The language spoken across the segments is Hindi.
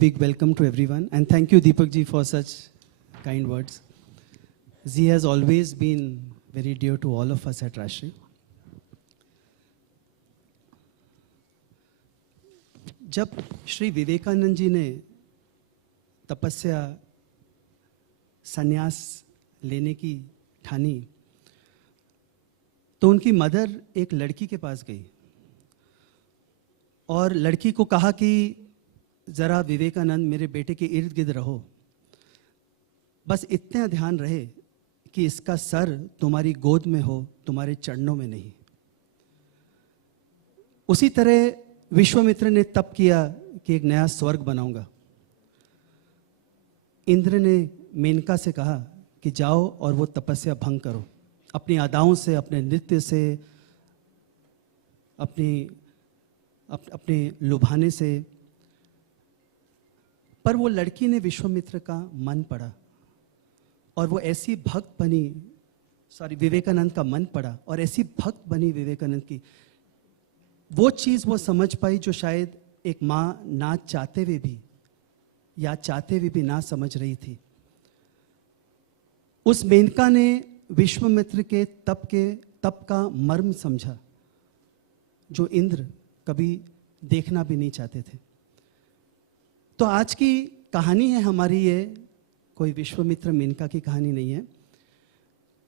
big welcome to everyone, and thank you, Deepak ji, for such kind words. Z has always been very dear to all of us at Rashtriya. जब श्री विवेकानंद जी ने तपस्या संन्यास लेने की ठानी, तो उनकी मदर एक लड़की के पास गई और लड़की को कहा कि ज़रा विवेकानंद मेरे बेटे के इर्द गिर्द रहो, बस इतना ध्यान रहे कि इसका सर तुम्हारी गोद में हो, तुम्हारे चरणों में नहीं। उसी तरह विश्वामित्र ने तप किया कि एक नया स्वर्ग बनाऊंगा। इंद्र ने मेनका से कहा कि जाओ और वो तपस्या भंग करो, अपनी अदाओं से, अपने नृत्य से, अपने लुभाने से। पर वो लड़की ने विश्वामित्र का मन पढ़ा और वो ऐसी भक्त बनी, विवेकानंद का मन पढ़ा और ऐसी भक्त बनी विवेकानंद की। वो चीज़ वो समझ पाई जो शायद एक माँ ना चाहते हुए भी या चाहते हुए भी ना समझ रही थी। उस मेनका ने विश्वामित्र के तप का मर्म समझा, जो इंद्र कभी देखना भी नहीं चाहते थे। तो आज की कहानी है हमारी, ये कोई विश्वामित्र मेनका की कहानी नहीं है।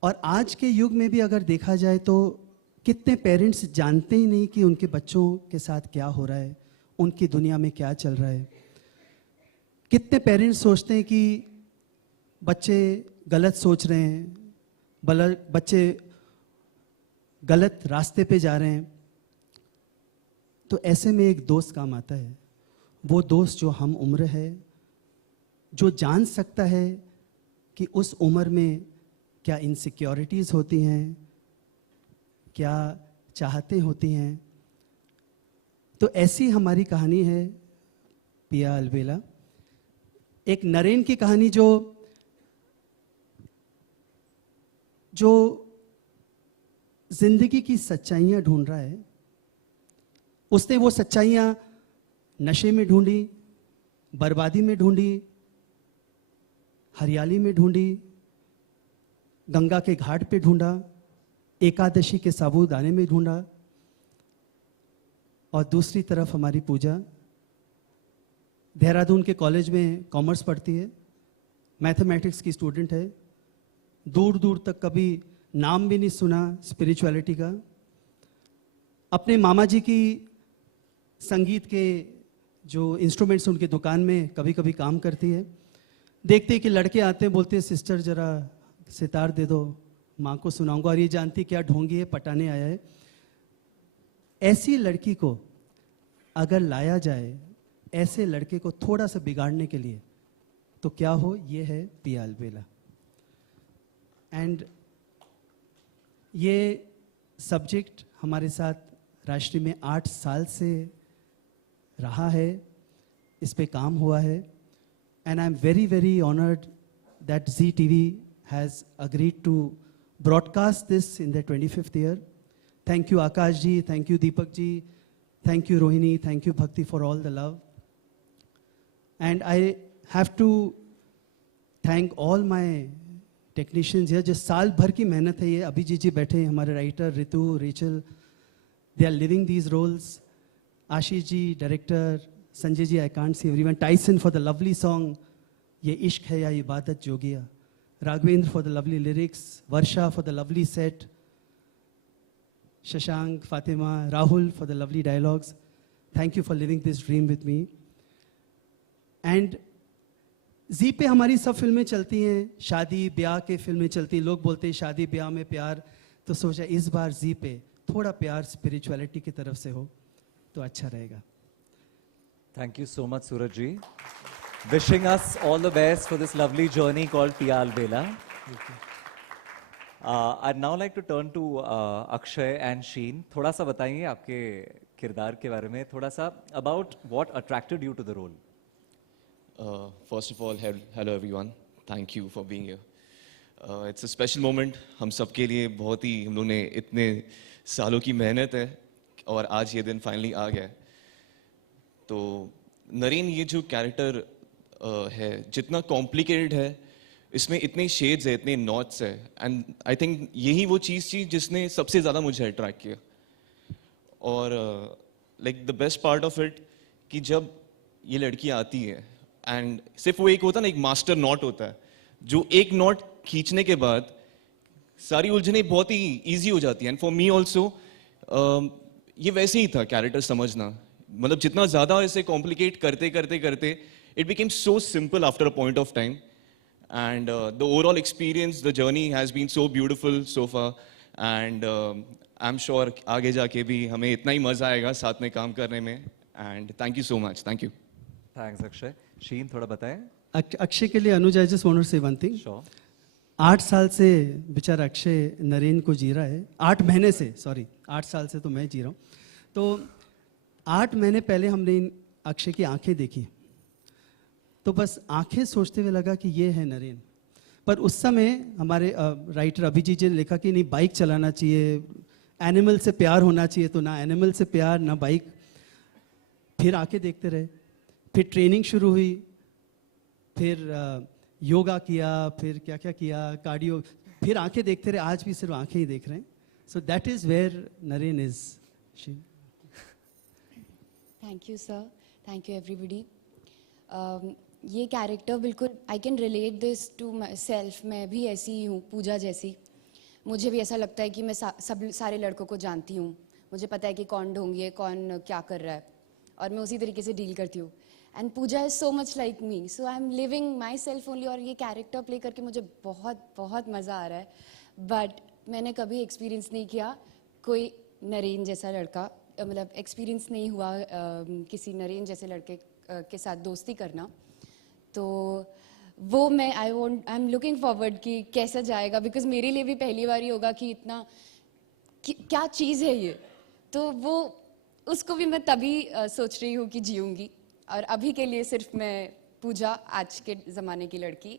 और आज के युग में भी अगर देखा जाए तो कितने पेरेंट्स जानते ही नहीं कि उनके बच्चों के साथ क्या हो रहा है, उनकी दुनिया में क्या चल रहा है। कितने पेरेंट्स सोचते हैं कि बच्चे गलत सोच रहे हैं, बच्चे गलत रास्ते पे जा रहे हैं। तो ऐसे में एक दोस्त काम आता है, वो दोस्त जो हम उम्र है, जो जान सकता है कि उस उम्र में क्या इनसिक्योरिटीज़ होती हैं, क्या चाहते होती हैं। तो ऐसी हमारी कहानी है पिया अलबेला, एक नरेन की कहानी जो जिंदगी की सच्चाइयाँ ढूंढ रहा है। उसने वो सच्चाइयाँ नशे में ढूंढी, बर्बादी में ढूंढी, हरियाली में ढूंढी, गंगा के घाट पे ढूंढा, एकादशी के साबूदाने में ढूंढा। और दूसरी तरफ हमारी पूजा देहरादून के कॉलेज में कॉमर्स पढ़ती है, मैथमेटिक्स की स्टूडेंट है, दूर दूर तक कभी नाम भी नहीं सुना स्पिरिचुअलिटी का। अपने मामा जी की संगीत के जो इंस्ट्रूमेंट्स उनकी दुकान में कभी कभी काम करती है। देखते कि लड़के आते हैं, बोलते हैं सिस्टर ज़रा सितार दे दो, माँ को सुनाऊंगा। और ये जानती क्या ढोंगी है, पटाने आया है। ऐसी लड़की को अगर लाया जाए, ऐसे लड़के को थोड़ा सा बिगाड़ने के लिए, तो क्या हो, ये है पिया अलबेला। एंड ये सब्जेक्ट हमारे साथ राष्ट्रीय में 8 साल से रहा है, इस पे काम हुआ है। And I am very very honoured that Zee TV has agreed to broadcast this in their 25th year. Thank you Akash ji, thank you Deepak ji, thank you Rohini, thank you Bhakti for all the love. And I have to thank all my technicians here, जो साल भर की मेहनत है। ये अभिजीत जी बैठे हैं, हमारे writer Ritu, Rachel, they are living these roles. Ashish ji director, Sanjay ji, I can't see everyone, Tyson for the lovely song ये इश्क है या इबादत जोगिया, Raghavendra for the lovely lyrics, Varsha for the lovely set, Shashank, Fatima, Rahul for the lovely dialogues. Thank you for living this dream with me. And जी पे हमारी सब फिल्में चलती हैं, शादी ब्याह के फिल्में चलती हैं। लोग बोलते हैं शादी ब्याह में प्यार, तो सोचा इस बार जी पे थोड़ा प्यार स्पिरिचुअलिटी की तरफ से हो तो अच्छा रहेगा। Thank you so much Suraj ji. Wishing us all the best for this lovely journey called Piya Albela. I'd now like to turn to Akshay and Sheen. थोड़ा सा बताइए आपके किरदार के बारे में, थोड़ा सा about what attracted you to the role. First of all, hello everyone. Thank you for being here. It's a special moment. हम सबके लिए बहुत ही, हम लोग ने इतने सालों की मेहनत है और आज ये दिन फाइनली आ गया है। तो नरेन ये जो कैरेक्टर है जितना कॉम्प्लिकेटेड है, इसमें इतने शेड्स है, इतने नॉट्स है, एंड आई थिंक यही वो चीज़ थी जिसने सबसे ज़्यादा मुझे अट्रैक्ट किया। और like the best part of it कि जब ये लड़की आती है एंड सिर्फ वो एक होता है ना, एक मास्टर नॉट होता है, जो एक नॉट खींचने के बाद सारी उलझने बहुत ही इजी हो जाती है। एंड फॉर मी ऑल्सो ये वैसे ही था कैरेक्टर समझना, मतलब जितना ज़्यादा इसे कॉम्प्लिकेट करते करते करते it became so simple after a point of time. And the overall experience, the journey has been so beautiful so far, and I'm sure आगे जाके भी हमें इतना ही मजा आएगा साथ में काम करने में। And thank you so much, thank you. Thanks Akshay. Sheen थोड़ा बताएं। अक्षय के लिए Anuj, I just want to say one thing. Sure. 8 साल से बेचारा अक्षय नरेन को जी रहा है, 8 महीने से, सॉरी 8 साल से तो मैं जी रहा हूँ। तो 8 महीने पहले हमने अक्षय की आंखें देखी, तो बस आंखें सोचते हुए लगा कि ये है नरेन। पर उस समय हमारे राइटर अभिजीत जी ने लिखा कि नहीं, बाइक चलाना चाहिए, एनिमल से प्यार होना चाहिए, तो ना एनिमल से प्यार ना बाइक। फिर आंखें देखते रहे, फिर ट्रेनिंग शुरू हुई, फिर योगा किया, फिर क्या क्या किया, कार्डियो, फिर आंखें देखते रहे, आज भी सिर्फ आंखें ही देख रहे हैं। So that is where Naren is. Thank you sir, thank you everybody. ये कैरेक्टर बिल्कुल I can relate this to myself. मैं भी ऐसी ही हूँ, पूजा जैसी। मुझे भी ऐसा लगता है कि मैं सब सारे लड़कों को जानती हूँ, मुझे पता है कि कौन ढोंगी है, कौन क्या कर रहा है, और मैं उसी तरीके से डील करती हूँ। And Pooja is so much like me, so I am living myself only. और ये कैरेक्टर प्ले करके मुझे बहुत बहुत मज़ा आ रहा है। बट मैंने कभी एक्सपीरियंस नहीं किया कोई नरेन जैसा लड़का, मतलब एक्सपीरियंस नहीं हुआ किसी नरेन जैसे लड़के के साथ दोस्ती करना। तो वो मैं आई एम लुकिंग फॉरवर्ड कि कैसा जाएगा, बिकॉज मेरे लिए भी पहली बार ही होगा कि इतना क्या चीज़ है ये। तो वो उसको भी मैं तभी सोच रही हूँ कि जीऊँगी। और अभी के लिए सिर्फ मैं पूजा, आज के ज़माने की लड़की,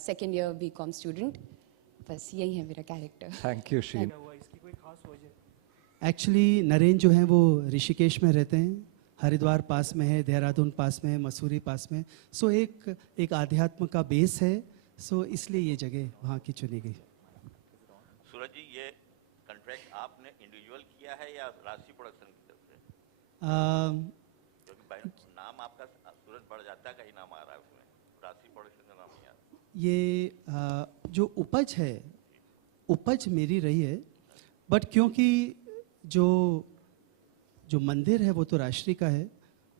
सेकेंड ईयर बीकॉम स्टूडेंट, बस यही है मेरा character. Thank you Sheen. Actually Naren जो हैं वो ऋषिकेश में रहते हैं, हरिद्वार पास में है, देहरादून पास में है, मसूरी पास में। सो एक आध्यात्म का बेस है, सो इसलिए ये जगह वहाँ की चुनी गई। सूरज जी, ये कॉन्ट्रैक्ट आपने इंडिविजुअल किया है या राशि प्रोडक्शन की तरफ से? क्योंकि नाम आपका सूरज बढ़ जाता है, कहीं नाम आ रहा है उसमें, राशि प्रोडक्शन का नाम नहीं आ रहा। ये जो उपज है, उपज मेरी रही है, बट क्योंकि जो मंदिर है वो तो राष्ट्रीय का है,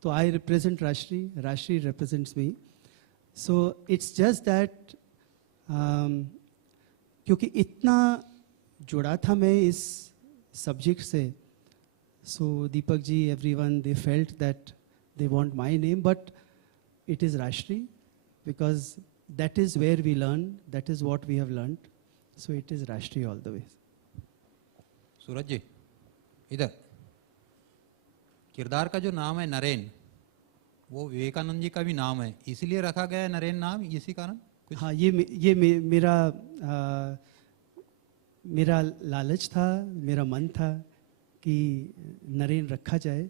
तो आई represent Rashtriya, Rashtriya represents me. So it's just that क्योंकि इतना जुड़ा था मैं इस सब्जेक्ट से, so Deepak ji, everyone, they felt that they want my name, but it is Rashtriya because that is where we learn, that is what we have learned, so it is Rashtriya all the way. Suraj ji इधर, किरदार का जो नाम है नरेन, वो विवेकानंद जी का भी नाम है, इसीलिए रखा गया है नरेन नाम, इसी कारण कुछ? हाँ, मेरा लालच था, मेरा मन था कि नरेन रखा जाए,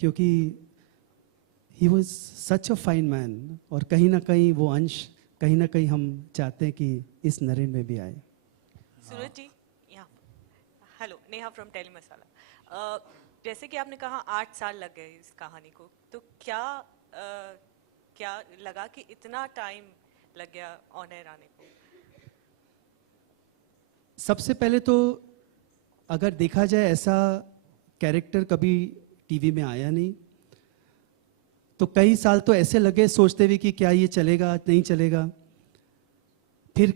क्योंकि he was such a fine man, और कहीं ना कहीं वो अंश कहीं ना कहीं हम चाहते हैं कि इस नरेन में भी आए। सूरज जी, यहाँ हेलो, नेहा फ्रॉम टेली मसाला। जैसे कि आपने कहा 8 साल लग गए इस कहानी को, तो क्या लगा कि इतना टाइम लग गया ऑन एयर आने को? सबसे पहले तो अगर देखा जाए, ऐसा कैरेक्टर कभी टीवी में आया नहीं, तो कई साल तो ऐसे लगे सोचते हुए कि क्या ये चलेगा नहीं चलेगा। फिर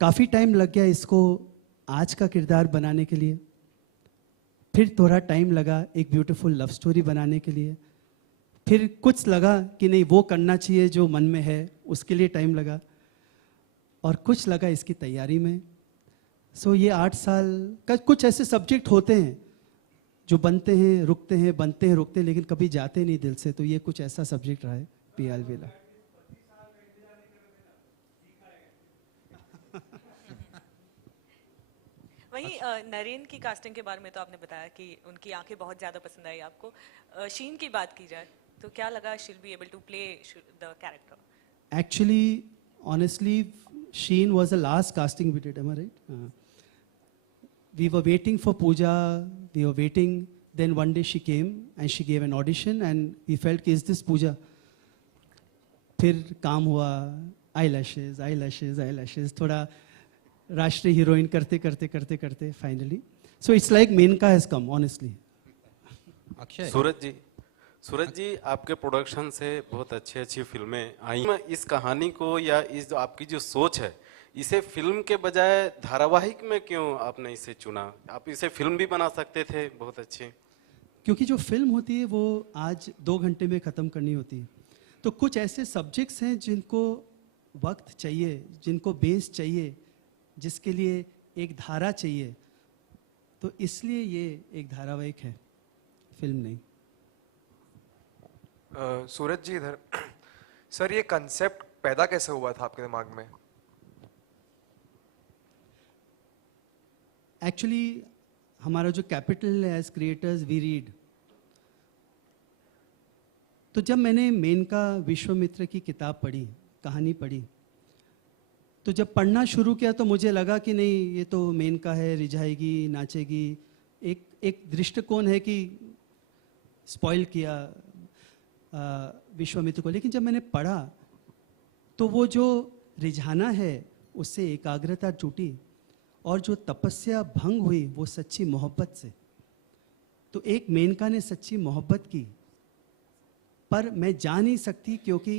काफ़ी टाइम लग गया इसको आज का किरदार बनाने के लिए, फिर थोड़ा टाइम लगा एक ब्यूटीफुल लव स्टोरी बनाने के लिए, फिर कुछ लगा कि नहीं वो करना चाहिए जो मन में है, उसके लिए टाइम लगा, और कुछ लगा इसकी तैयारी में। सो ये 8 साल का कुछ ऐसे सब्जेक्ट होते हैं जो बनते हैं रुकते हैं, बनते हैं रुकते हैं, लेकिन कभी जाते नहीं दिल से, तो ये कुछ ऐसा सब्जेक्ट रहा है पीएल वेला। वहीं नरेन की कास्टिंग के बारे में तो आपने बताया कि उनकी आंखें बहुत ज़्यादा पसंद आई आपको। शीन की बात की जाए तो क्या लगा she'll be able to play the character? Actually, honestly, Sheen was the last casting we did, am I right? We were waiting for Pooja, we were waiting. Then one day she came and she gave an audition and we felt, is this Pooja? फिर काम हुआ, eyelashes, eyelashes, eyelashes, थोड़ा राष्ट्रीय हीरोइन करते करते करते करते finally. So it's like Menka has come, honestly. Akshay सूरज जी आपके प्रोडक्शन से बहुत अच्छी अच्छी फिल्में आई हैं। इस कहानी को या इस जो आपकी जो सोच है, इसे फिल्म के बजाय धारावाहिक में क्यों आपने इसे चुना? आप इसे फिल्म भी बना सकते थे बहुत अच्छी। क्योंकि जो फिल्म होती है वो आज 2 घंटे में ख़त्म करनी होती है, तो कुछ ऐसे सब्जेक्ट्स हैं जिनको वक्त चाहिए, जिनको बेस चाहिए, जिसके लिए एक धारा चाहिए, तो इसलिए ये एक धारावाहिक है, फिल्म नहीं। सूरज जी इधर। सर ये कंसेप्ट पैदा कैसे हुआ था आपके दिमाग में? एक्चुअली हमारा जो कैपिटल है एज क्रिएटर्स वी रीड, तो जब मैंने मेनका विश्वामित्र की किताब पढ़ी, कहानी पढ़ी, तो जब पढ़ना शुरू किया तो मुझे लगा कि नहीं ये तो मेनका है, रिझाएगी, नाचेगी, एक दृष्टिकोण है कि स्पॉइल किया विश्वामित्र को। लेकिन जब मैंने पढ़ा तो वो जो रिझाना है उससे एकाग्रता टूटी और जो तपस्या भंग हुई वो सच्ची मोहब्बत से। तो एक मेनका ने सच्ची मोहब्बत की, पर मैं जा नहीं सकती क्योंकि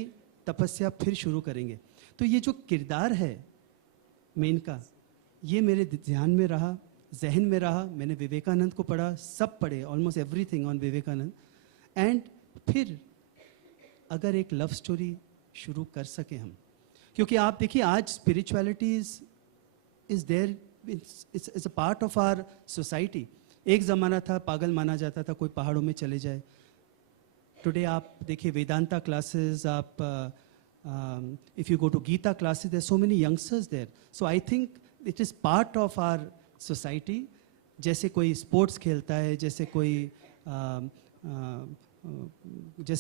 तपस्या फिर शुरू करेंगे। तो ये जो किरदार है मेनका, ये मेरे ध्यान में रहा, जहन में रहा। मैंने विवेकानंद को पढ़ा, सब पढ़े, almost everything on Vivekananda. And फिर अगर एक लव स्टोरी शुरू कर सके हम, क्योंकि आप देखिए आज spirituality is there, it's a part of our society. एक ज़माना था पागल माना जाता था कोई पहाड़ों में चले जाए। टुडे आप देखिए वेदांता क्लासेस, आप if you go to Gita classes, there so many youngsters there. So I think it is part of our society. जैसे कोई स्पोर्ट्स खेलता है, जैसे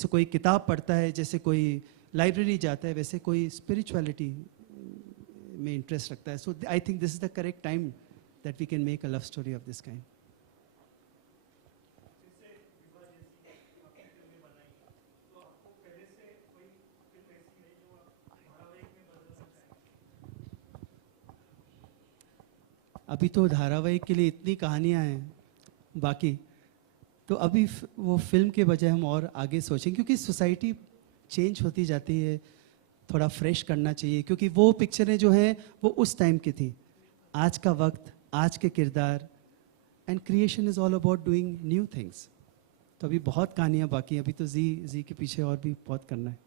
कोई किताब पढ़ता है, जैसे कोई लाइब्रेरी जाता है, वैसे कोई स्पिरिचुअलिटी में इंटरेस्ट रखता है। So I think this is the correct time that we can make a love story of this kind. अभी तो धारावाहिक के लिए इतनी कहानियां हैं बाकी, तो अभी वो फिल्म के बजाय हम और आगे सोचें, क्योंकि सोसाइटी चेंज होती जाती है, थोड़ा फ्रेश करना चाहिए। क्योंकि वो पिक्चरें जो हैं वो उस टाइम की थी, आज का वक्त, आज के किरदार, and creation is all about doing new things. तो अभी बहुत कहानियाँ बाकी हैं, अभी तो जी के पीछे और भी बहुत करना है।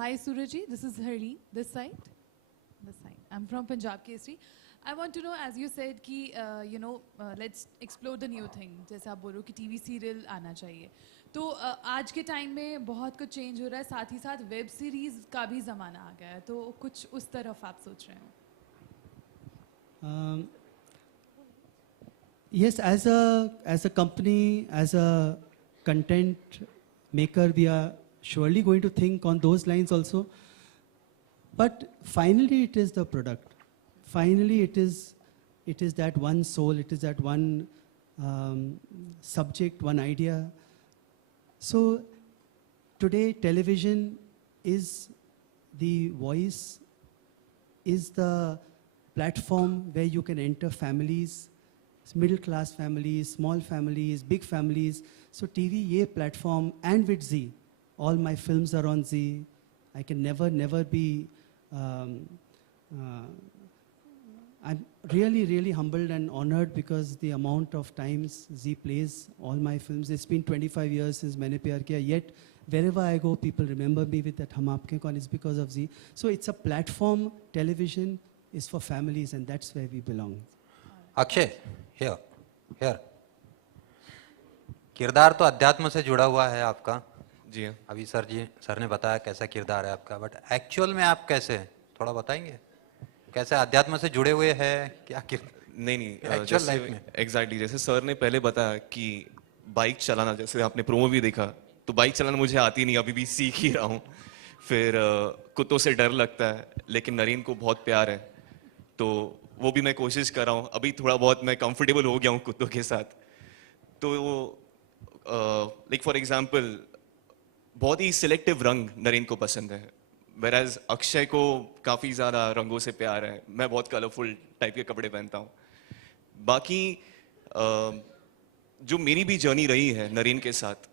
Hi Suraj, this is Harleen, this side. I'm from Punjab Kesari. I want to know, as you said कि let's explore the new thing. जैसे आप बोल रहे हो कि टीवी सीरियल आना चाहिए, तो आज के टाइम में बहुत कुछ चेंज हो रहा है, साथ ही साथ वेब सीरीज का भी ज़माना आ गया है, तो कुछ उस तरफ आप सोच रहे हो? Yes, as a company, as a content maker, we are surely going to think on those lines also. But finally, it is the product. Finally, it is that one soul. It is that one subject, one idea. So today, television is the voice, is the platform where you can enter families, middle class families, small families, big families. So TV, ye platform, and with Z, all my films are on Z. I can never be. I'm really humbled and honored because the amount of times Z plays all my films. It's been 25 years since Maine Pyar Kiya, yet wherever I go, people remember me with that Hum Aapke Kaun. It's because of Z. So it's a platform. Television is for families, and that's where we belong. Akshay, here. किरदार तो अध्यात्म से जुड़ा हुआ है आपका। जी हाँ। अभी सर ने बताया कैसा किरदार है आपका, बट एक्चुअल में आप कैसे हैं, थोड़ा बताएंगे? कैसे अध्यात्म से जुड़े हुए हैं, क्या नहीं एक्चुअल लाइफ में? एग्जैक्टली जैसे सर ने पहले बताया कि बाइक चलाना, जैसे आपने प्रोमो भी देखा तो बाइक चलाना मुझे आती नहीं, अभी भी सीख ही रहा हूँ। फिर कुत्तों से डर लगता है, लेकिन नरीन को बहुत प्यार है, तो वो भी मैं कोशिश कर रहा हूँ। अभी थोड़ा बहुत मैं कंफर्टेबल हो गया हूँ कुत्तों के साथ। तो लाइक फॉर एग्जांपल बहुत ही सिलेक्टिव रंग नरीन को पसंद है, whereas अक्षय को काफ़ी ज़्यादा रंगों से प्यार है। मैं बहुत कलरफुल टाइप के कपड़े पहनता हूँ। बाकी जो मेरी भी जर्नी रही है नरीन के साथ,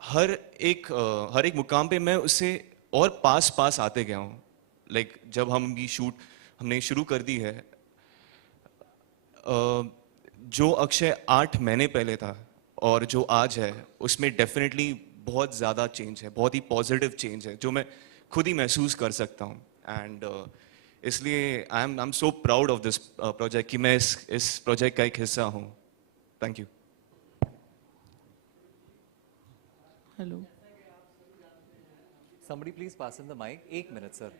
हर एक मुकाम पे मैं उससे और पास आते गया हूँ। लाइक जब हमने शुरू कर दी है, जो अक्षय 8 महीने पहले था और जो आज है, उसमें डेफिनेटली बहुत ज़्यादा चेंज है, बहुत ही पॉजिटिव चेंज है, जो मैं खुद ही महसूस कर सकता हूँ। एंड इसलिए I am so proud of this project कि मैं इस प्रोजेक्ट का एक हिस्सा हूँ। Thank you. Hello, Somebody please pass in the mic. 1 minute, sir.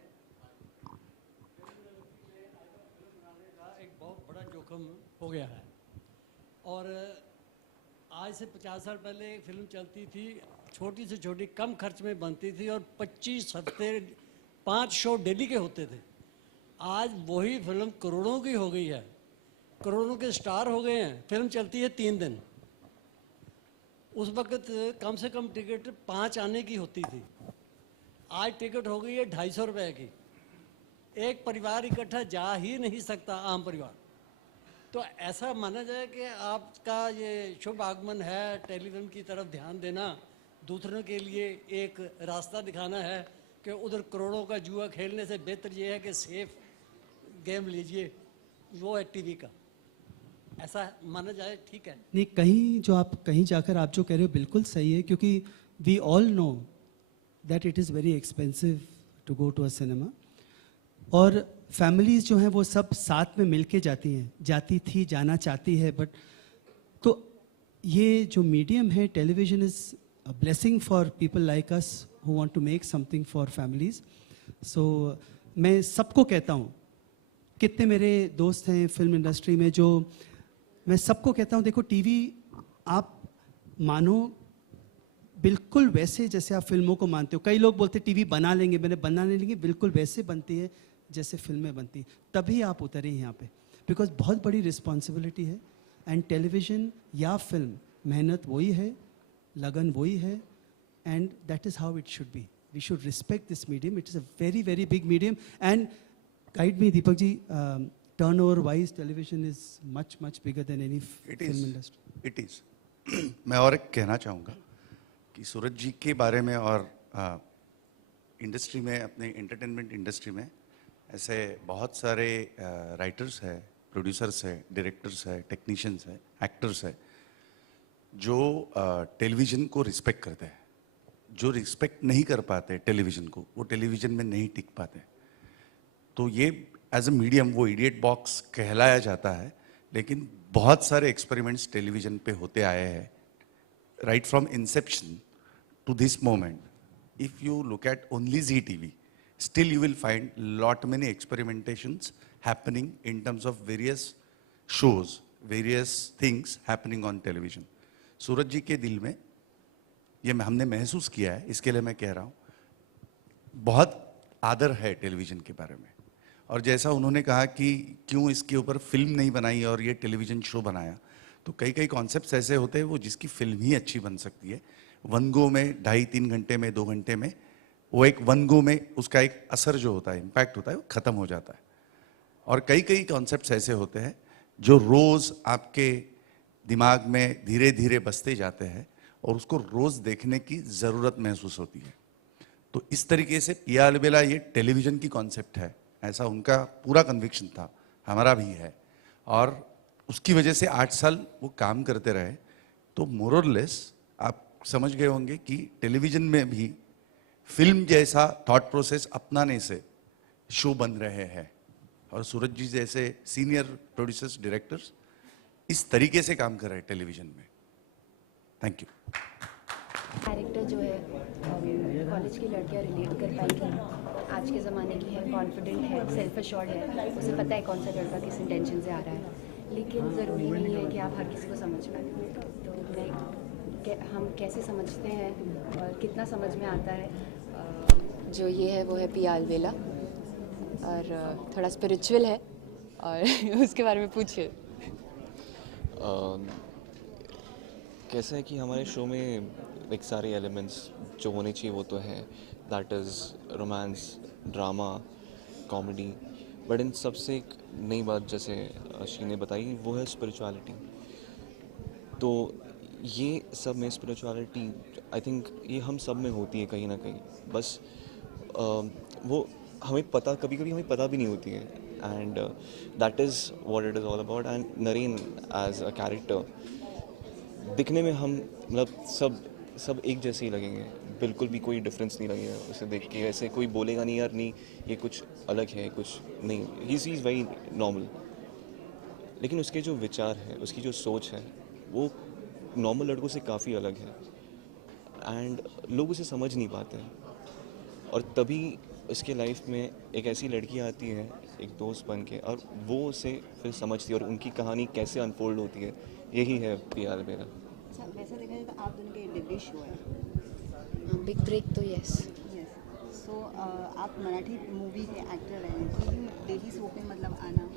एक बहुत बड़ा जोखिम हो गया है, और आज से 50 साल पहले एक फिल्म चलती थी, छोटी से छोटी कम खर्च में बनती थी और 25 हफ्ते 5 शो डेली के होते थे। आज वही फिल्म करोड़ों की हो गई है, करोड़ों के स्टार हो गए हैं, फिल्म चलती है 3 दिन। उस वक्त कम से कम टिकट 5 आने की होती थी, आज टिकट हो गई है 250 रुपए की। एक परिवार इकट्ठा जा ही नहीं सकता, आम परिवार। तो ऐसा माना जाए कि आपका ये शुभ आगमन है, टेलीविज़न की तरफ ध्यान देना, दूसरों के लिए एक रास्ता दिखाना है कि उधर करोड़ों का जुआ खेलने से बेहतर ये है कि सेफ गेम लीजिए, वो है टीवी का। ऐसा माना जाए, ठीक है? नहीं, कहीं जाकर आप जो कह रहे हो बिल्कुल सही है, क्योंकि we all know that it is very expensive to go to a cinema, और फैमिलीज जो हैं वो सब साथ में मिलके जाती थी, जाना चाहती है। बट तो ये जो मीडियम है television is a blessing for people like us who want to make something for families. So मैं सबको कहता हूँ, कितने मेरे दोस्त हैं फिल्म इंडस्ट्री में, जो मैं सबको कहता हूँ, देखो टीवी आप मानो बिल्कुल वैसे जैसे आप फिल्मों को मानते हो। कई लोग बोलते टीवी बना लेंगे, मैंने बना नहीं लेंगे, बिल्कुल वैसे बनती है जैसे फिल्में बनती, तभी आप उतरे यहाँ पे, बिकॉज बहुत बड़ी रिस्पॉन्सिबिलिटी है। एंड टेलीविज़न या फिल्म, मेहनत वही है, लगन वही है, and that is how it should be. We should respect this medium, it is a very very big medium. And guide me Deepak ji, turnover wise television is much bigger than any film industry. It is. मैं और एक कहना चाहूँगा कि सूरज जी के बारे में, और इंडस्ट्री में, अपने एंटरटेनमेंट इंडस्ट्री में ऐसे बहुत सारे राइटर्स हैं, प्रोड्यूसर्स हैं, डायरेक्टर्स हैं, टेक्नीशियंस हैं, एक्टर्स हैं, जो टेलीविज़न को रिस्पेक्ट करते हैं। जो रिस्पेक्ट नहीं कर पाते टेलीविज़न को, वो टेलीविज़न में नहीं टिक पाते। तो ये एज अ मीडियम वो इडियट बॉक्स कहलाया जाता है, लेकिन बहुत सारे एक्सपेरिमेंट्स टेलीविज़न पे होते आए हैं, right from inception to this moment. If you look at only Zee TV, still you will find lot many experimentations happening in terms of various shows, various things happening on television. सूरज जी के दिल में ये हमने महसूस किया है, इसके लिए मैं कह रहा हूँ, बहुत आदर है टेलीविज़न के बारे में। और जैसा उन्होंने कहा कि क्यों इसके ऊपर फिल्म नहीं बनाई और ये टेलीविज़न शो बनाया, तो कई कॉन्सेप्ट्स ऐसे होते हैं वो जिसकी फिल्म ही अच्छी बन सकती है। वन गो में 2.5-3 घंटे में, 2 घंटे में, वो एक वन गो में उसका एक असर जो होता है, इम्पैक्ट होता है, वो ख़त्म हो जाता है। और कई कॉन्सेप्ट्स ऐसे होते हैं जो रोज़ आपके दिमाग में धीरे धीरे बसते जाते हैं और उसको रोज़ देखने की ज़रूरत महसूस होती है। तो इस तरीके से पिया अलबेला ये टेलीविज़न की कॉन्सेप्ट है, ऐसा उनका पूरा कन्विक्शन था, हमारा भी है। और उसकी वजह से 8 साल वो काम करते रहे। तो मोर और लेस आप समझ गए होंगे कि टेलीविज़न में भी फिल्म जैसा थॉट प्रोसेस अपनाने से शो बन रहे हैं, और सूरज जी जैसे सीनियर प्रोड्यूसर्स, डायरेक्टर्स इस तरीके से काम कर रहे हैं टेलीविज़न में। Thank you. कैरेक्टर जो है कॉलेज की लड़कियां रिलेट कर पाएंगी, आज के ज़माने की है, कॉन्फिडेंट है, सेल्फ अश्योर्ड है, उसे पता है कौन सा लड़का किस इंटेंशन से आ रहा है, लेकिन ज़रूरी नहीं है कि आप हर किसी को समझ पाए। तो मैं हम कैसे समझते हैं और कितना समझ में आता है। जो ये है वो है पिया अलबेला और थोड़ा स्पिरिचुअल है और उसके बारे में पूछिए। कैसा है कि हमारे शो में एक सारे एलिमेंट्स जो होने चाहिए वो तो है, that is romance, drama, comedy, but in सबसे एक नई बात जैसे शी ने बताई वो है स्पिरिचुअलिटी। तो ये सब में स्पिरिचुअलिटी आई थिंक ये हम सब में होती है कहीं ना कहीं, बस वो हमें पता कभी कभी हमें पता भी नहीं होती है, and that is what it is all about. And Naren as a character दिखने में हम मतलब सब एक जैसे ही लगेंगे, बिल्कुल भी कोई डिफरेंस नहीं लगेगा उसे देख के। ऐसे कोई बोलेगा नहीं यार नहीं ये कुछ अलग है, कुछ नहीं, ही इज़ वेरी नॉर्मल। लेकिन उसके जो विचार है, उसकी जो सोच है वो नॉर्मल लड़कों से काफ़ी अलग है एंड लोग उसे समझ नहीं पाते हैं। और तभी उसके लाइफ में एक ऐसी लड़की आती है एक दोस्त बन के और वो उसे फिर समझती है और उनकी कहानी कैसे अनफोल्ड होती है, यही है पिया अलबेला। अच्छा, वैसा देखा जाए तो आप दोनों के डेब्यू शो है बिग ब्रेक तो यस। सो आप मराठी मूवी के एक्टर हैं, डेली सोप में मतलब आना?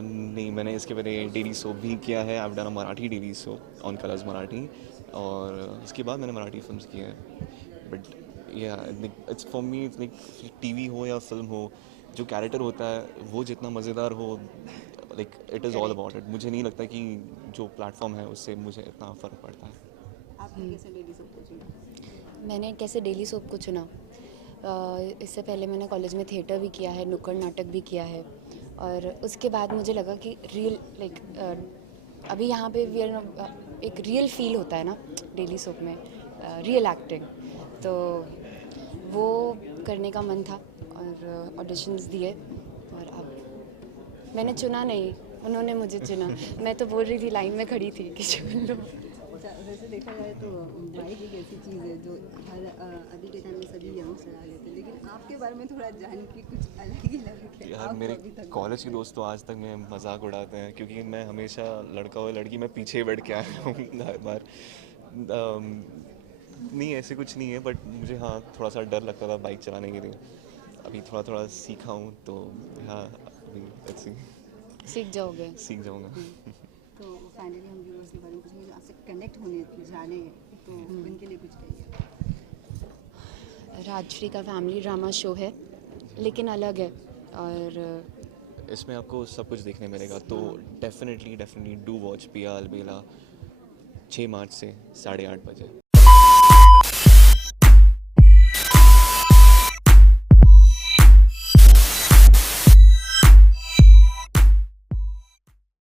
नहीं, मैंने इसके पहले डेली सोप भी किया है। I done a Marathi daily soap on colours Marathi, और इसके बाद मैंने मराठी फिल्म्स किए हैं। बट या it's for me, it's like TV हो या फिल्म हो, जो कैरेक्टर होता है वो जितना मज़ेदार हो, like it is all about it. मुझे नहीं लगता कि जो प्लेटफॉर्म है उससे मुझे इतना फ़र्क पड़ता है। आपने कैसे डेली सोप को चुना? मैंने कैसे डेली सोप को चुना, इससे पहले मैंने कॉलेज में थिएटर भी किया है, नुक्कड़ नाटक भी किया है, और उसके बाद मुझे लगा कि रियल अभी यहाँ पे एक रियल फील होता है ना डेली सोप में, रियल एक्टिंग, तो वो करने का मन था और ऑडिशंस दिए और अब मैंने चुना नहीं, उन्होंने मुझे चुना। मैं तो बोल रही थी, लाइन में खड़ी थी कि चुन लो। अच्छा, वैसे देखा जाए तो बाइक एक ऐसी चीज़ है जो हर अभी के टाइम में सभी यंग्स चला लेते हैं, लेकिन आपके बारे में थोड़ा जान के कुछ अलग ही लग है। यार मेरे कॉलेज के दोस्त तो आज तक मैं मजाक उड़ाते हैं क्योंकि मैं हमेशा लड़का हो लड़की मैं पीछे ही बैठ के आया हूँ हर बार। नहीं ऐसे कुछ नहीं है, बट मुझे हाँ थोड़ा सा डर लगता था बाइक चलाने के लिए। अभी थोड़ा थोड़ा सीखा हूँ तो हाँ अभी सीख जाओगे, सीख जाऊँगा। तो फाइनली हम व्यूअर्स के बारे में कुछ नहीं, जो आपसे कनेक्ट होने जाने तो उनके लिए कुछ कहिए। राजश्री का फैमिली ड्रामा शो है लेकिन अलग है, और इसमें आपको सब कुछ देखने मिलेगा, तो डेफिनेटली डू वॉच पिया अलबेला 6 मार्च से 8:30 बजे।